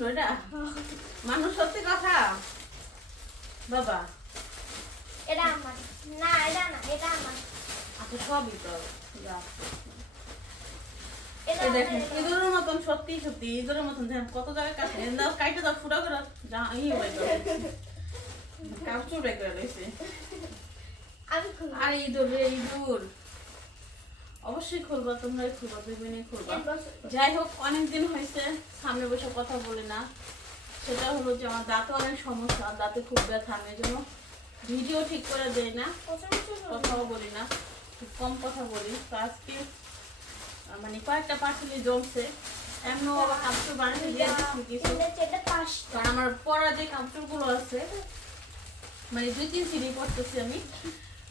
করল এটা মানুষ সত্যি কথা? বাবা। এটা আমার। না এটা না এটা আমার। আচ্ছা সবই তো। এই দেখেন ইঁদুরের মতন সত্যি সত্যি ইঁদুরের মতন। দেখেন কত জায়গায় কাছে দাও কাইটে দাও ফুটা করে। যা ই হয়ে গেল কাপচুর বের করে রয়েছে আর ইঁদুর রে ইঁদুর। অবশ্যই খুলবো তোমরাই খুলবা দুজনেই খুলবা। যাই হোক অনেক দিন হয়েছে সামনে বসে কথা বলি না। সেটা হলো যে আমার দাঁতে অনেক সমস্যা দাঁতে খুব ব্যথা আমি জন্য ভিডিও ঠিক করে দেই না। কথাও বলি না খুব কম কথা বলি। তো আজকে মানে কয়েকটা পার্সেলই জমছে এমন কাপড় বানিয়ে দিয়ে দিচ্ছি কিছু। কারণ আমার পরা যে কাপড়গুলো আছে মানে দুই তিন সিঁড়ি করতেছি আমি।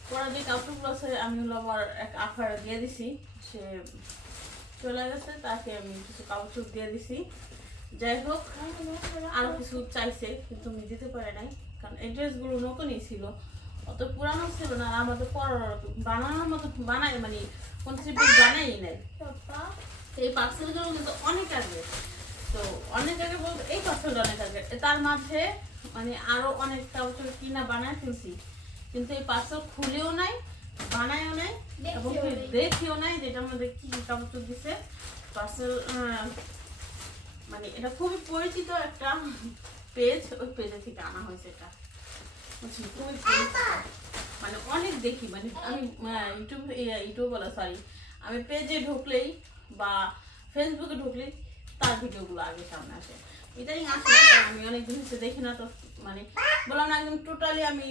পরা যে কাপড়গুলো আছে আমি হলো আমার এক আফার দিয়ে দিছি। সে চলে গেছে তাকে আমি কিছু কাপড় দিয়ে দিছি। যাই হোক আরও কিছু চাইছে কিন্তু আমি দিতে পারি নাই কারণ এই ড্রেসগুলো নতুনই ছিল। অত পুরানো ছিল না আর আমাদের পরার বানানোর মতো বানাই মানে কোন ট্রিপে বানাই নাই। এই পার্সেলগুলো কিন্তু অনেক আগে। তো অনেক আগে বলতে এই পার্সেলটা অনেক আগে। তার মাঝে মানে আরও অনেক কাপড় কিনা বানায় ফেলছি। কিন্তু এই পার্সেল খুলেও নাই বানায়ও নাই এবং দেখিও নাই। যেটার মধ্যে কি কাপড় দিছে। পার্সেল মানে এটা খুবই পরিচিত একটা পেজ ওই পেজে থেকে আনা হয়েছে এটা। বুঝছি, খুবই মানে অনেক দেখি মানে আমি ইউটিউব ইউটিউব বলা সরি আমি পেজে ঢুকলেই বা ফেসবুকে ঢুকলেই তার ভিডিওগুলো আগে সামনে আসে। এটাই আসে আমি অনেক জিনিস দেখি না তো মানে বললাম না একদম টোটালি আমি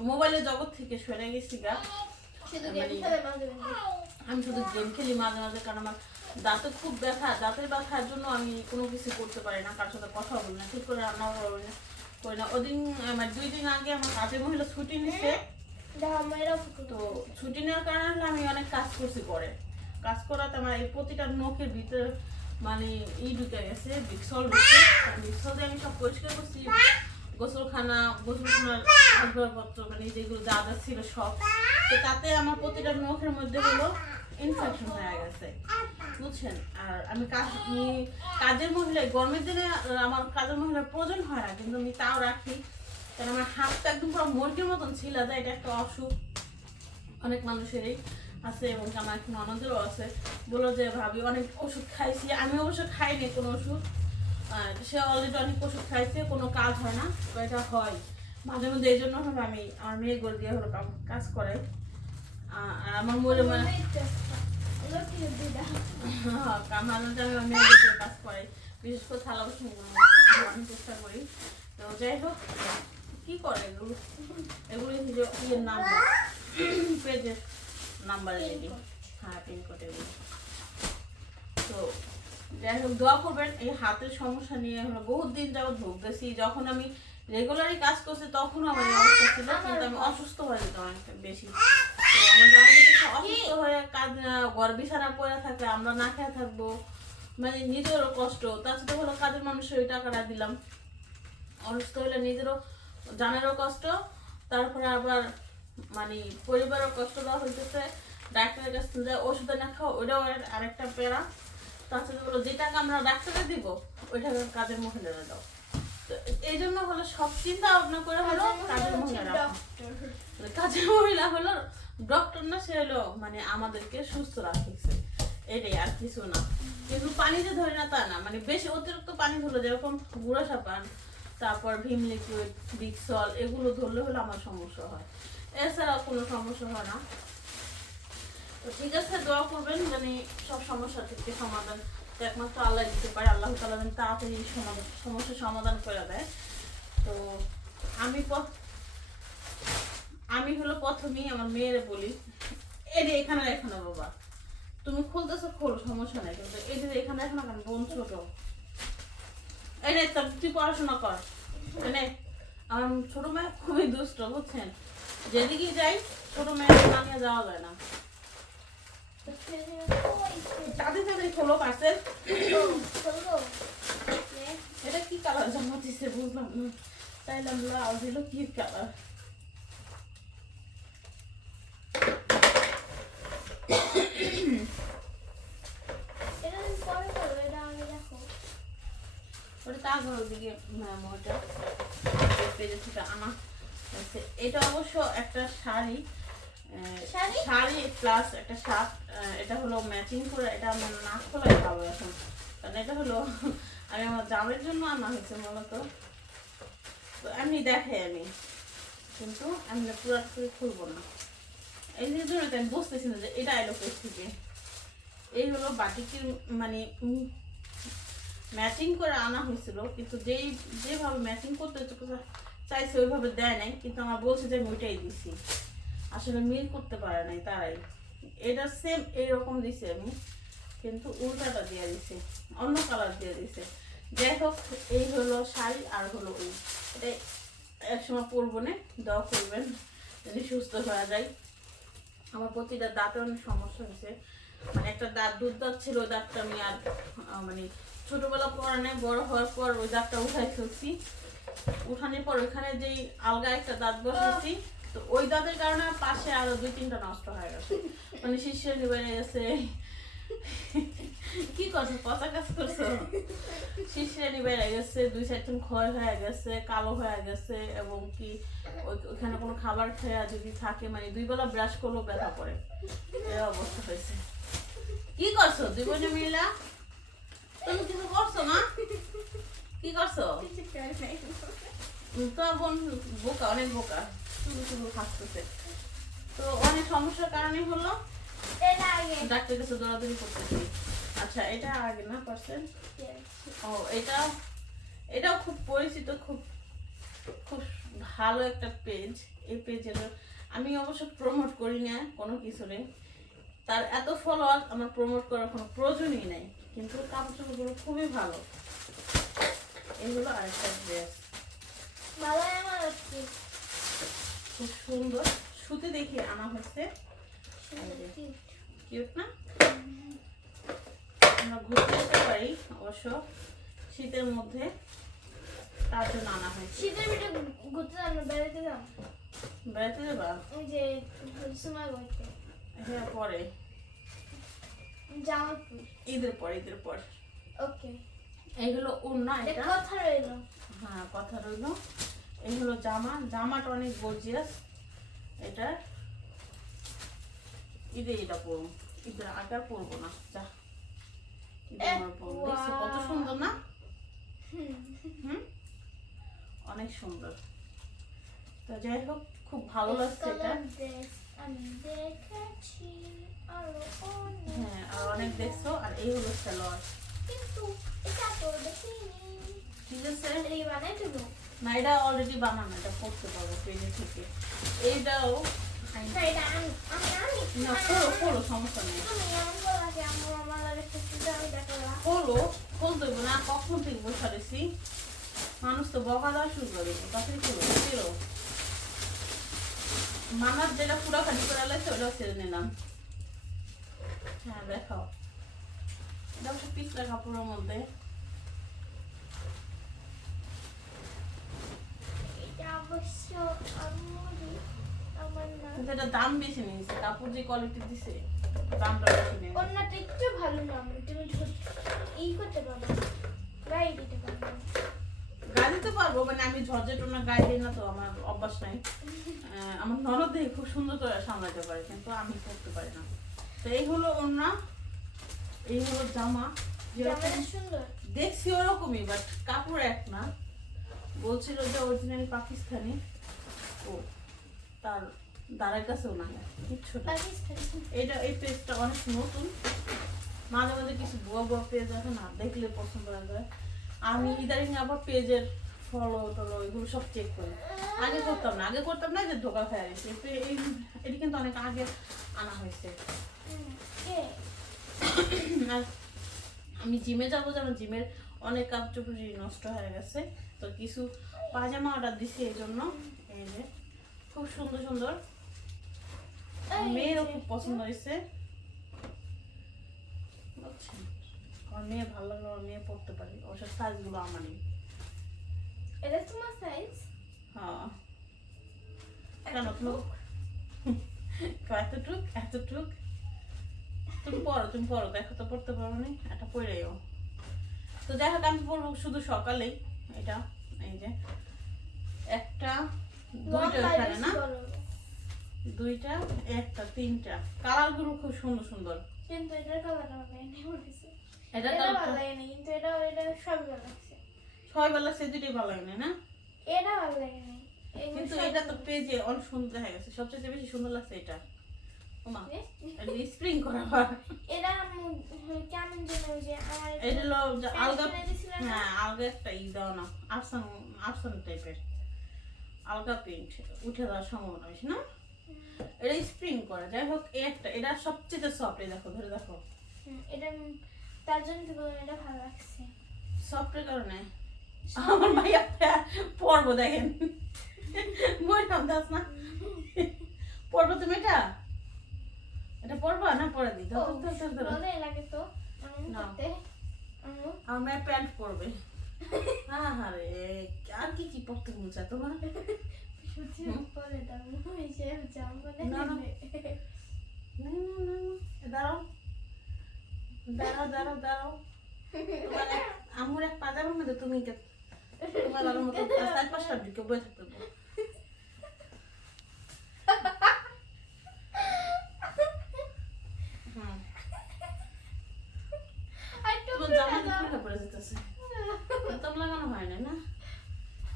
মোবাইলের জগৎ থেকে সরে গেছি গা। মানে- আমি শুধু গেম খেলি মাঝে মাঝে কারণ আমার দাঁতে খুব ব্যথা দাঁতের ব্যথার জন্য আমি কোনো কিছু করতে পারি না কার সাথে কথা বলি না ঠিক করে রান্নাও করি না করি না। ওদিন আমার দুই দিন আগে আমার কাজের মহিলা ছুটি নিচ্ছে। তো ছুটি নেওয়ার কারণে আমি অনেক কাজ করছি পরে। কাজ করাতে আমার এই প্রতিটা নখের ভিতরে মানে ই ঢুকে গেছে বিক্সল ঢুকছে বিক্সল দিয়ে আমি সব পরিষ্কার করছি। গোসলখানা, গোসলখানার আসবাবপত্র মানে যেগুলো যা যা ছিল সব। তো তাতে আমার প্রতিটা নখের মধ্যে হলো ইনফেকশন হয়ে গেছে। বুঝছেন? আর আমি কাজ কাজের মহিলা গরমের দিনে আমার কাজের মহিলার প্রয়োজন হয় না, কিন্তু আমি তাও রাখি। কারণ আমার হাতটা একদম পুরো মুরগির মতন ছিল যায় এটা একটা অসুখ অনেক মানুষেরই আছে এবং আমার এখন অনন্দেরও আছে। বলল যে, ভাবি, অনেক ওষুধ খাইছি। আমি অবশ্য খাইনি কোনো ওষুধ। সে অলরেডি অনেক ওষুধ খাইছে কোনো কাজ হয় না তো এটা হয়। মাঝে মধ্যে এই জন্য হলো আমি আমার মেয়ে গোল দিয়ে হলো কাজ করে। আর আমার মনে মানে লক্ষ্মী মাঝে মধ্যে আমি মেয়ে গোল দিয়ে কাজ করে বিশেষ করে থালা ধোয়ানোর চেষ্টা করি। তো যাই হোক কি করে এগুলো? এগুলো ইয়ের নাম্বার পেজের নাম্বার রেডি হ্যাঁ পিনকোড এগুলো তো যাই হোক দোয়া করবেন এই হাতের সমস্যা নিয়ে আমরা বহুত দিন যাবত ভুগতেছি। যখন আমি রেগুলারই কাজ করছি তখন আমার অবস্থা ছিল কিন্তু আমি অসুস্থ হয়ে যেতাম অনেকটা বেশি। আমাদের আমাদের অসুস্থ হয়ে কাজ ঘর বিছানা পড়ে থাকে আমরা না খেয়ে থাকব। মানে নিজেরও কষ্ট। তাছাড়া হলো কাজের মানুষের ওই টাকাটা দিলাম। অসুস্থ হলে নিজেরও জানেরও কষ্ট। তারপরে আবার মানে পরিবারের কষ্ট দেওয়া হইতেছে। ডাক্তারের কাছে ওষুধ না খাও ওইটাও আর- আরেকটা পেরা যে টাকা আমরা ডাক্তারে দিব ওই টাকা কাজের মহিলারা দাও। এই জন্য হলো সব চিন্তা ভাবনা করে হলো কাজের কাজের মহিলা হলো ডক্টর না সে হলো মানে আমাদেরকে সুস্থ রাখছে। এটাই আর কিছু না। কিন্তু পানি যে ধরে না তা না। মানে বেশি অতিরিক্ত পানি ধরলে যেরকম গুঁড়া সাপান তারপর ভীম লিকুইড বিক্সল এগুলো ধরলে হলে আমার সমস্যা হয়। এছাড়া কোনো সমস্যা হয় না। ঠিক আছে, দোয়া করবেন মানে সব সমস্যা থেকে সমাধান একমাত্র আল্লাহ দিতে পারে। আল্লাহ তালা যেন তাড়াতাড়ি সমস্যার সমাধান করে দেয়। তো আমি আমি হলো প্রথমেই আমার মেয়েরে বলি এটি এখানে রেখো না বাবা। তুমি খুলতেছো, খোল, সমস্যা নাই। কিন্তু এটি এখানে রেখো না কেন বোন ছোট এই তুই পড়াশোনা কর। মানে আমার ছোট মেয়ে খুবই দুষ্ট, বুঝছেন? যেদিকে যাই, ছোট মেয়েকে না নিয়ে যাওয়া যায় না। তাদের তাদের খোলো পার্সেল এটা কি কালার জামা দিছে বুঝলাম না। তাইলাম লাল দিল কি কালার এটা অবশ্য একটা শাড়ি। শাড়ি? প্লাস একটা শার্ট এটা হলো ম্যাচিং করে, এটা আমার না খোলাই ভালো এখন। কারণ এটা হলো, আমি আমার জামের জন্য আনা হয়েছে মূলত। তো এমনি দেখে আমি। কিন্তু আমি পুরোপুরি খুলবো না। এই যে ধরে আমি বুঝতেছি না যে এটা এলো থেকে। এই হলো বাটিকের মানে ম্যাচিং করে আনা হয়েছিল। কিন্তু যেই, যেভাবে ম্যাচিং করতে চাইছে ওইভাবে দেয় নাই। কিন্তু আমার বলছে যে আমি ওইটাই দিছি। আসলে মিল করতে পারে নাই তারাই। এটা সেম এইরকম দিছি আমি, কিন্তু উল্টাটা দিয়ে দিছে, অন্য কালার দিয়ে দিছে। যাই হোক, এই হলো শাড়ি আর হলো ওই এটা একসময় পরবো না, দোয়া করবেন যদি সুস্থ হয়ে যায়। আমার প্রতিটা দাঁতে অনেক সমস্যা হয়েছে। মানে একটা দাঁত, দুধ দাঁত ছিল, ওই দাঁতটা আমি আর মানে ছোটবেলা পরে নেই, বড় হওয়ার পর ওই দাঁতটা উঠাই ফেলছি। উঠানোর পর ওইখানে যেই আলগা একটা দাঁত বসেছি তো ওই দাঁতের কারণে পাশে আরও দুই তিনটা নষ্ট হয়ে গেছে। মানে শিষ্যের বেড়ে গেছে। কি করছ? পচা কাজ করছ? শিশিরানি বেড়ে গেছে দুই সাইড ক্ষয় হয়ে গেছে কালো হয়ে গেছে এবং কি ওইখানে কোনো খাবার খেয়ে যদি থাকে মানে দুই বেলা ব্রাশ করলেও ব্যথা পড়ে এই অবস্থা হয়েছে। কি করছ? দুই বোনে মিলা? তুমি কিছু করছ না? কি করছ? তো বোন বোকা অনেক বোকা। শুধু শুধু হাসতেছে তো অনেক সমস্যার কারণে হলো ডাক্তার কাছে দৌড়াদৌড়ি করতেছি। আচ্ছা এটা আগে না পার্সেন্ট? ও এটা এটাও খুব পরিচিত খুব খুব ভালো একটা পেজ এই পেজের আমি অবশ্য প্রমোট করি না কোনো কিছু নেই। তার এত ফলোয়ার আমার প্রমোট করার কোনো প্রয়োজনই নেই। কিন্তু কাপড় চোপড়গুলো খুবই ভালো। এগুলো আরেকটা ড্রেস ভালো আমার খুব সুন্দর। সুতি দেখে আনা কিউট না? আমরা ঘুরতে যেতে পারি অবশ্য শীতের মধ্যে। তার জন্য আনা হয়েছে। শীতের ভিতরে ঘুরতে যাব বেড়াতে যাব। বেড়াতে যাবা? ওই যে সময় করতে হ্যাঁ পরে। জামালপুর। ঈদের পর ঈদের পর। ওকে। এইগুলো ওড়না এটা? কথা রইল। হ্যাঁ কথা রইল। এই হলো জামা জামাটা অনেক গর্জিয়াস এটা ঈদে এটা পরবো। ঈদের আগে আর পরবো না যা। দেখছ কত সুন্দর না? হুম? অনেক সুন্দর। তো যাই হোক খুব ভালো লাগছে এটা। হ্যাঁ আর অনেক দেখছ আর এই হলো সালোয়ার। কিন্তু এটা তো দেখিনি ঠিক আছে। কি বানাই দেবো। না, এটা অলরেডি বানানো, এটা করতে পারব পেজে থেকে। এইটাও না খোলো সমস্যা নেই। কখন মানুষ তো বকা দেওয়া শুরু করে তাড়াতাড়ি খোলো বেরো মামার যেটা পুরো খালি করে লাগছে ওটাও ছেড়ে নিলাম। হ্যাঁ দেখাও। এটা অবশ্য পিছলা কাপড়ের মধ্যে এটা অবশ্য আমারই আমার না কিন্তু এটা দাম বেশি নিয়েছে। কাপড় যে কোয়ালিটি দিছে দামটা বেশি নিয়ে অন্যটা একটু ভালো না তুমি ই করতে পারব গাই দিতে পারব গাড়ি দিতে পারব মানে আমি ঝরঝে টোনা গাড়ি দিই না তো আমার অভ্যাস নাই। আমার ননদ খুব সুন্দর করে সামলাতে পারে কিন্তু আমি করতে পারি না। তো এই হলো ওড়না এই হলো জামা। দেখছি ওরকমই বাট কাপড় এক না। বলছিল যে অরিজিনাল পাকিস্তানি। ও তার দাঁড়ের কাছেও না। কিচ্ছু না। এইটা এই পেজটা অনেক নতুন। মাঝে মাঝে কিছু বড় বড় পেজ আছে না দেখলে পছন্দ হয়ে যায় আমি ইদারিং আবার পেজের ফলো টলো এগুলো সব চেক করি। আগে করতাম না আগে করতাম না যে ধোকা খেয়ে গেছে এটি কিন্তু অনেক আগে আনা হয়েছে। আর আমি জিমে যাব যেন জিমের অনেক কাপড় নষ্ট হয়ে গেছে। তো কিছু পাজামা অর্ডার দিছি এই জন্য। এই যে খুব সুন্দর সুন্দর এই মেয়েরও খুব পছন্দ হয়েছে আমার মেয়ে ভালো লাগল আমার মেয়ে পড়তে পারে অবশ্য সাইজগুলো আমারই এটা তোমার সাইজ হ্যাঁ এতটুক এতটুক তুমি পড়ো তুমি পড়ো দেখো তো পড়তে পারো নি একটা পড়েও তো যাই হোক আমি পরবো শুধু সকালেই এটা এই যে একটা দুইটা বেশি না। দুইটা একটা তিনটা। কালারগুলো খুব সুন্দর সুন্দর। কিন্তু এটার কালার আমার কাছে। এটা ভালো লাগেনি কিন্তু এটা এটা সব ভালো লাগছে। বেলা সে দুটোই ভালো লাগে না? এটা ভালো লাগেনি। কিন্তু এটা তো পেজে অনেক সুন্দর দেখা গেছে। সবচেয়ে বেশি সুন্দর লাগছে এটা। ওমা লাগছে। স্প্রিং করা এটা কেমন যেন যে আমার এটা হলো আলগা না? হ্যাঁ আলগা একটা ই দাও না আফসান আফসান টাইপের আলগা প্রিন্ট উঠে যাওয়ার সম্ভাবনা বেশি না? এটা স্প্রিং করা। যাই হোক এই একটা এটা সবচেয়ে সফট এই দেখো ধরে দেখো। এটা তার জন্য তো এটা ভালো লাগছে। সফটের কারণে? আমার ভাইয়া পর্ব দেখেন। বই নাম দাস না। পর্ব তুমি এটা? এটা পড়বা না পরে দিই ধরো লাগে তো। আমার প্যান্ট পরবে। হ্যাঁ হ্যাঁ রে আর কি কি পড়তে মন চায় তোমার? দাঁড়াও দাঁড়াও দাঁড়াও আমার এক পাজামার মধ্যে তুমি তোমার আর মতো চার পাঁচটার দিকে তোমার হয় না না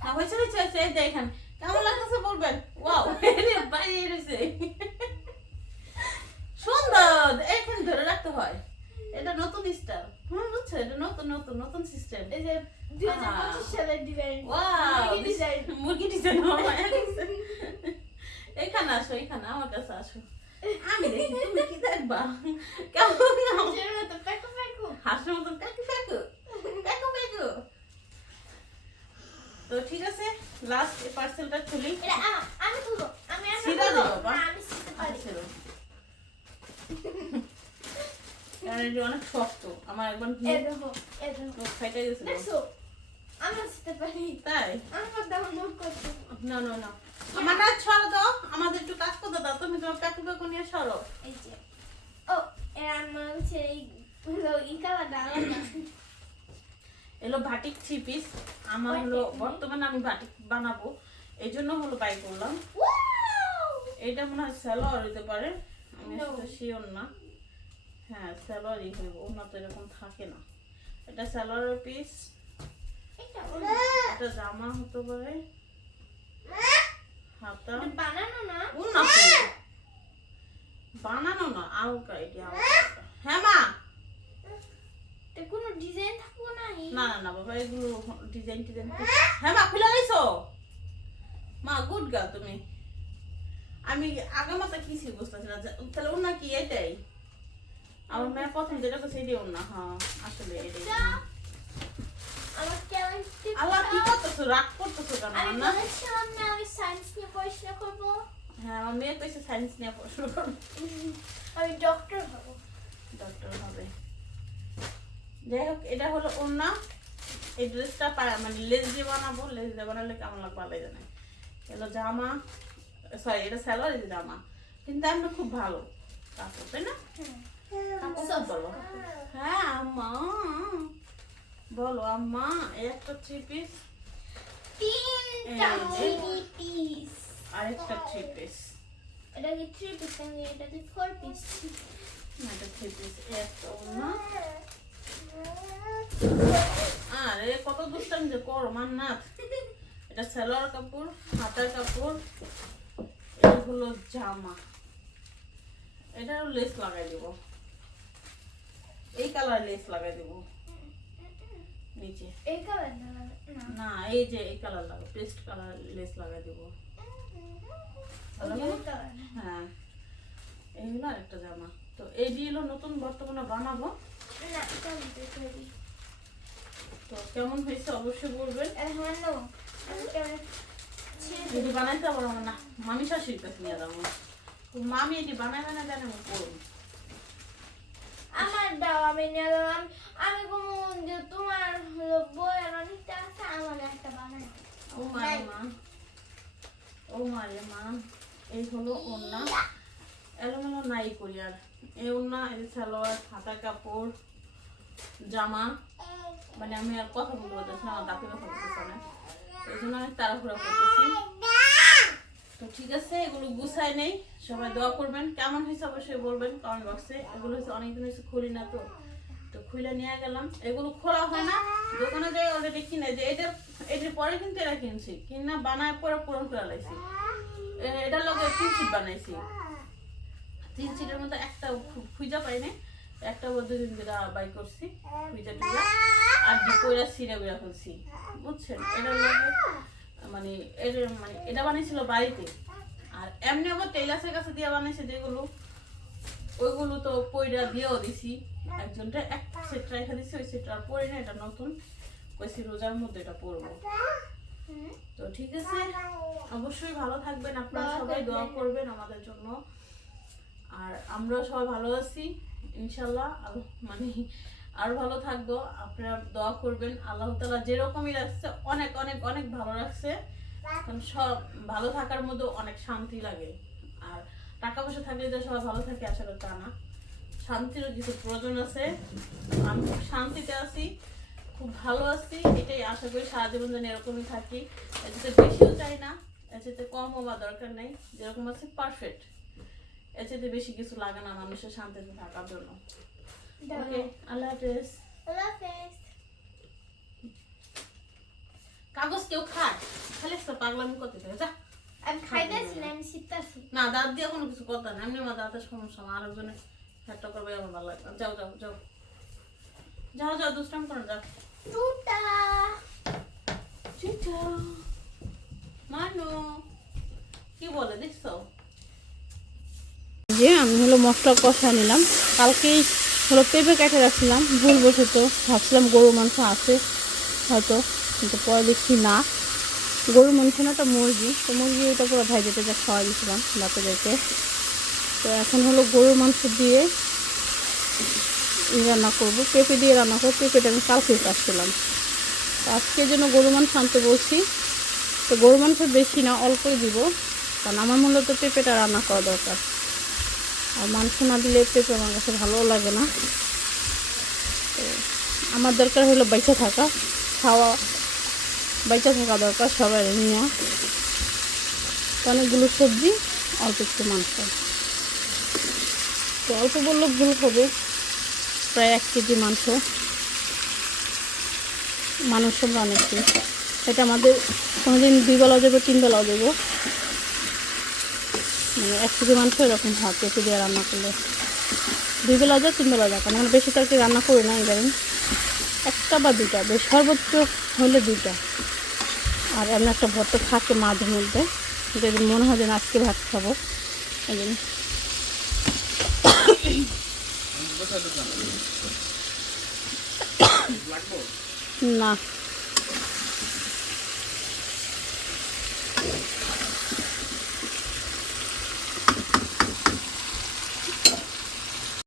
হয়েছে হয়েছে হয়েছে এই দেখেন কেমন লাগতেছে বলবেন? ওয়াও বাইরে সুন্দর এখানে ধরে রাখতে হয়। এটা নতুন স্টাইল হুম বুঝছ এটা নতুন নতুন নতুন সিস্টেম এই যে 2025 সালের ডিজাইন ওয়াও ডিজাইন মুরগি ডিজাইন এখানে আসো এখানে আমার কাছে আসো। আমি দেখি তুমি কি দেখবা? কেমন হাসির মতন কাকু কাকু তো ঠিক আছে লাস্ট এই পার্সেলটা খুলি। আমি খুলবো। আমি আমি সিধা। দাও, না, আমি শিখতে পারি। আচ্ছা কারণ এটা অনেক শক্ত। আমার একবার দেখো এ দেখো। গেছিল আমি শিখতে পারি। তাই? আমার দাম নোট করতে না না না। আমার না সরো দাও আমাদের একটু কাজ করতে দাও। তুমি তোমার কাকু কাকু নিয়ে সরো। এই যে। ও এর আমার হচ্ছে এই হলো ই কালারটা আলাদা। এলো বাটিক থ্রি পিস আমার হলো বর্তমানে আমি বাটিক বানাবো। এই জন্য হলো বাই করলাম! এটা মনে হয় স্যালোয়ার হইতে পারে। আমি শিওর না। হ্যাঁ স্যালোয়ারই হইব। অন্য তো এরকম থাকে না। এটা স্যালোয়ারের পিস এটা জামা হতে পারে। হাতা। বানানো না। বানানো না আলকা এটি হ্যাঁ মা। কোনো ডিজাইন থাকব না না না বাবা এগুলো ডিজাইন টিজাইন হ্যাঁ মা খুলে লাইছো মা গুড গার্ল তুমি। আমি আগামাতা কি ছিল বুঝতেছি না তাহলে ওর না কি এটাই আমার মেয়ে প্রথম যেটা করছে এটাই ওর না হ্যাঁ আসলে এটাই। এটা আমার ট্যালেন্ট আল্লাহ কি করতেছো? রাগ করতেছো কেন আমি না আমি সায়েন্স নিয়ে পড়াশোনা করব। হ্যাঁ আমার মেয়ে কইছে সায়েন্স নিয়ে পড়াশোনা করবে আমি ডক্টর হব। ডক্টর হবে। যাই হোক এটা হলো ওড়না। এই ড্রেসটা মানে লেস দিয়ে বানাবো লেস দিয়ে বানালে কেমন লাগবে আলাই জানে। এলো জামা সরি এটা স্যালোয়ার এই জামা। কিন্তু আমরা খুব ভালো। কাপড় তাই না? সব বলো হ্যাঁ আম্মা। বলো আম্মা একটা থ্রি পিস তিনটা এই যে। পিস আর থ্রি পিস এটা কি থ্রি পিস এটা কি ফোর পিস একটা থ্রি পিস একটা ওড়না। আরে কত দুষ্টাম যে করো মান্নাত। এটা সালোয়ার কাপড় হাতার কাপড় এটা হলো জামা। এটার লেস লাগাই দেব। এই কালার লেস লাগাই দেব। নিচে। এই কালার না এই যে এই কালার লাগা পেস্ট কালার লেস লাগাই দেব। হ্যাঁ এই হলো আরেকটা জামা। তো এই দিয়ে নতুন বর্তমানে বানাবো। তো কেমন হয়েছে অবশ্যই বলবেন। নো যদি বানাইতে পারো না মামি শাশুড়ির কাছে নিয়ে যাব। মামি এটি বানাই বানাই জানে করব। আমার দাও আমি নিয়ে গেলাম আমি কোনো যে তোমার হলো বইয়ের অনেকটা আছে আমার একটা বানাই ও মারে মা। ও মারে মা। এই হলো ওড়না। এলোমেলো নাই করি আর। এই ওড়না এই সালোয়ার হাতা কাপড় জামা মানে আমি আর কথা বলতে না দাঁতে কথা বলতেছে না এই জন্য অনেক তাড়াহুড়া করতেছি। তো ঠিক আছে, এগুলো গুছাই নেই, সবাই দোয়া করবেন। কেমন হয়েছে অবশ্যই বলবেন কমেন্ট বক্সে এগুলো হচ্ছে অনেকদিন হয়েছে খুলি না তো। তো খুলে নিয়ে গেলাম। এগুলো খোলা হয় না, দোকানে যাই অলরেডি কিনে। যে এটা এটার পরে কিন্তু এরা কিনছি। কিনা বানায় পরে পূরণ করে লাইছি। এটার লগে তিন সিট বানাইছি। তিন সিটের মধ্যে একটা খুঁজা পাই না একটা বদ্ধ দিন যেটা বাই করছি খুঁজা টুজা আর ডিপোরা সিরে বেরা ফেলছি, বুঝছেন? এটা মানে এর মানে এটা বানিয়েছিল বাড়িতে। আর এমনি আবার টেইলার্সের কাছে দিয়ে বানাইছে যেগুলো, ওইগুলো তো পয়রা দিয়েও দিছি। একজনটা এক সেট রেখে দিছি, ওই সেটটা পরে না, এটা নতুন। কইছি রোজার মধ্যে এটা পরবো। তো ঠিক আছে, অবশ্যই ভালো থাকবেন। আপনারা সবাই দোয়া করবেন আমাদের জন্য। আর আমরাও সবাই ভালো আছি। ইনশাল্লাহ মানে আরও ভালো থাকব। আপনারা দোয়া করবেন। আল্লাহ তালা যেরকমই রাখছে, অনেক অনেক অনেক ভালো রাখছে। কারণ সব ভালো থাকার মধ্যে অনেক শান্তি লাগে। আর টাকা পয়সা থাকলে যে সবাই ভালো থাকে, আসলে তা না। শান্তিরও কিছু প্রয়োজন আছে। আমি খুব শান্তিতে আছি, খুব ভালো আছি, এটাই আশা করি সারা জীবন যেন এরকমই থাকি। এতে বেশিও চাই না এতে কম হওয়া দরকার নেই। যেরকম আছে পারফেক্ট এতে বেশি কিছু লাগে না মানুষের শান্তিতে থাকার জন্য। ওকে আল্লাহ হাফেজ। আল্লাহ হাফেজ। কাগজ কেউ খায়? খালি একটা পাগলামি করতে থাকে যা। আমি খাইতেছি না আমি শিখতেছি। না দাঁত দিয়ে কোনো কিছু করতে না। এমনি আমার দাঁতের সমস্যা আমার আরেকজনে হ্যাটটা করবে আমার ভালো লাগে যাও যাও যাও। যাও যাও দুষ্টাম করো যাও। টুটা চিটা মানু কি বলে দেখছ? যে আমি হলো মশলা কষা নিলাম। কালকেই হলো পেঁপে কেটে রাখছিলাম, ভুল বসে তো। ভাবছিলাম গরু মাংস আছে, হয়তো। কিন্তু পরে দেখছি না। গরু মাংস না, একটা মুরগি। তো মুরগি ওটা পুরো ভাই যেতে যা খাওয়া দিয়েছিলাম বাচ্চাদেরকে। তো এখন হলো গরুর মাংস দিয়ে রান্না করব, পেঁপে দিয়ে রান্না করব। পেঁপেটা আমি কালকে কাটছিলাম তো আজকে জন্য গরু মাংস আনতে বলছি, তো গরু মাংস বেশি না, অল্পই দিব। কারণ আমার মূলত পেঁপেটা রান্না করা দরকার। আর মাংস না দিলে পেঁপে আমার কাছে ভালোও লাগে না। তো আমার দরকার হলো বাইচা থাকা, খাওয়া বাইচা থাকা দরকার সবাই নিয়ে তো অনেকগুলো সবজি, অল্প একটু মাংস। তো অল্প বললে ভুল হবে, প্রায় এক কেজি মাংস। মানুষ আমরা অনেকটি এটা আমাদের কোনোদিন দুই বেলাও দেবো, তিন বেলাও দেবো। মানে এক কেজি মাংস এরকম হয় পেঁপে দিয়ে রান্না করলে। দুই বেলা যায়, তিন বেলা কারণ আমরা বেশি তরকারি রান্না করি না এবারে। একটা বা দুটা বেশ সর্বোচ্চ হলে দুইটা। আর এমন একটা ভর্তা থাকে মাঝে মধ্যে। যদি মনে হয় যে আজকে ভাত খাব, এই জন্য। না।